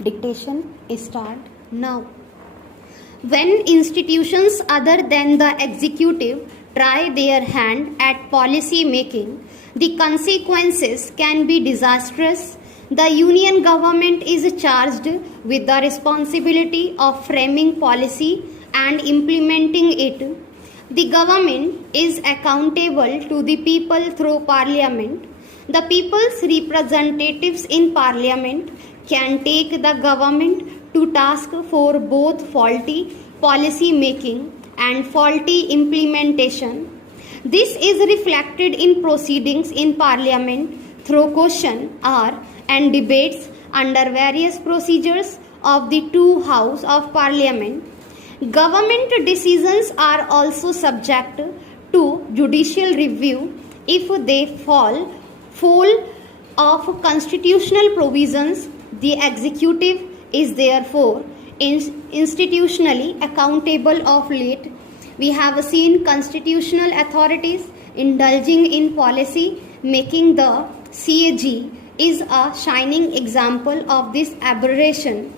Dictation start now. When institutions other than the executive try their hand at policy making, the consequences can be disastrous. The union government is charged with the responsibility of framing policy and implementing it. The government is accountable to the people through parliament. The people's representatives in parliament can take the government to task for both faulty policy making and faulty implementation. This is reflected in proceedings in parliament through question hour and debates under various procedures of the two houses of parliament. Government decisions are also subject to judicial review if they fall of constitutional provisions. The executive is therefore institutionally accountable. Of late, we have seen constitutional authorities indulging in policy making. The CAG is a shining example of this aberration.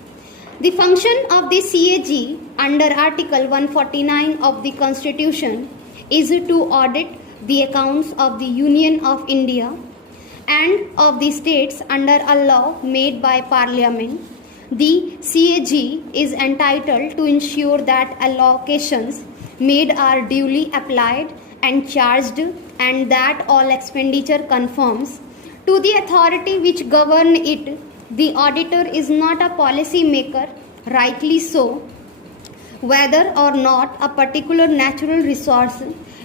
The function of the CAG under Article 149 of the Constitution is to audit the accounts of the Union of India and of the states under a law made by Parliament. The CAG is entitled to ensure that allocations made are duly applied and charged, and that all expenditure conforms to the authority which govern it. The auditor is not a policy maker, rightly so. Whether or not a particular natural resource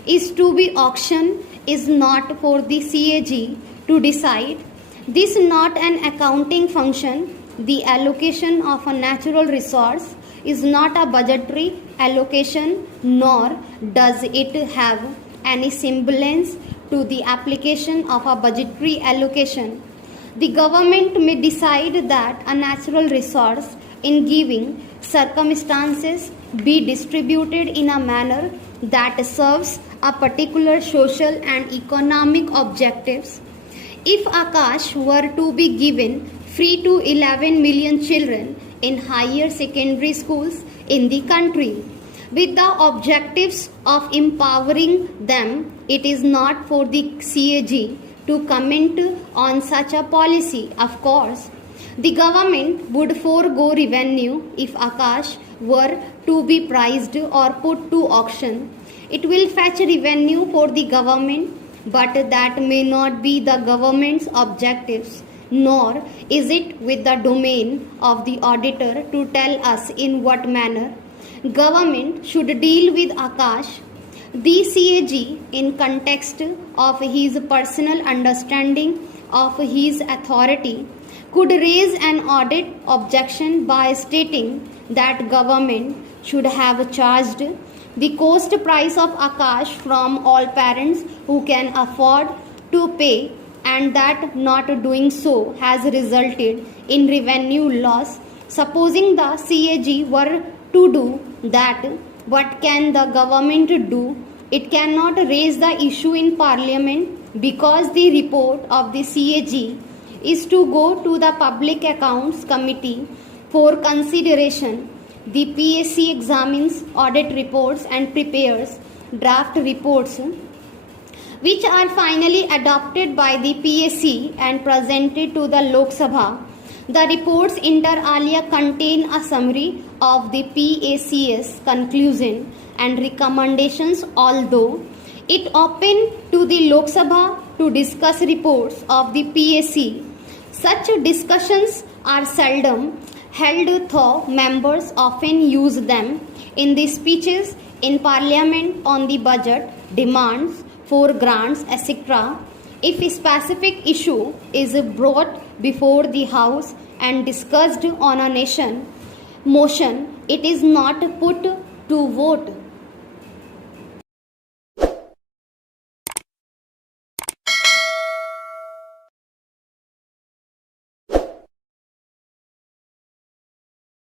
is to be auctioned is not for the CAG to decide. This is not an accounting function. The allocation of a natural resource is not a budgetary allocation, nor does it have any semblance to the application of a budgetary allocation. The government may decide that a natural resource in given circumstances be distributed in a manner that serves a particular social and economic objectives. If Akash were to be given free to 11 million children in higher secondary schools in the country, with the objectives of empowering them, it is not for the CAG to comment on such a policy. Of course, the government would forego revenue if Akash were to be priced or put to auction. It will fetch revenue for the government, but that may not be the government's objectives, nor is it with the domain of the auditor to tell us in what manner government should deal with Akash. The CAG, in context of his personal understanding of his authority, could raise an audit objection by stating that government should have charged the cost price of Akash from all parents who can afford to pay, and that not doing so has resulted in revenue loss. Supposing the CAG were to do that, what can the government do? It cannot raise the issue in Parliament because the report of the CAG is to go to the Public Accounts Committee for consideration. The PAC examines audit reports and prepares draft reports, which are finally adopted by the PAC and presented to the Lok Sabha. The reports inter alia contain a summary of the PAC's conclusion and recommendations, although it open to the Lok Sabha to discuss reports of the PAC. Such discussions are seldom held, though members often use them in the speeches in Parliament on the budget, demands for grants, etc. If a specific issue is brought before the House and discussed on a motion, it is not put to vote.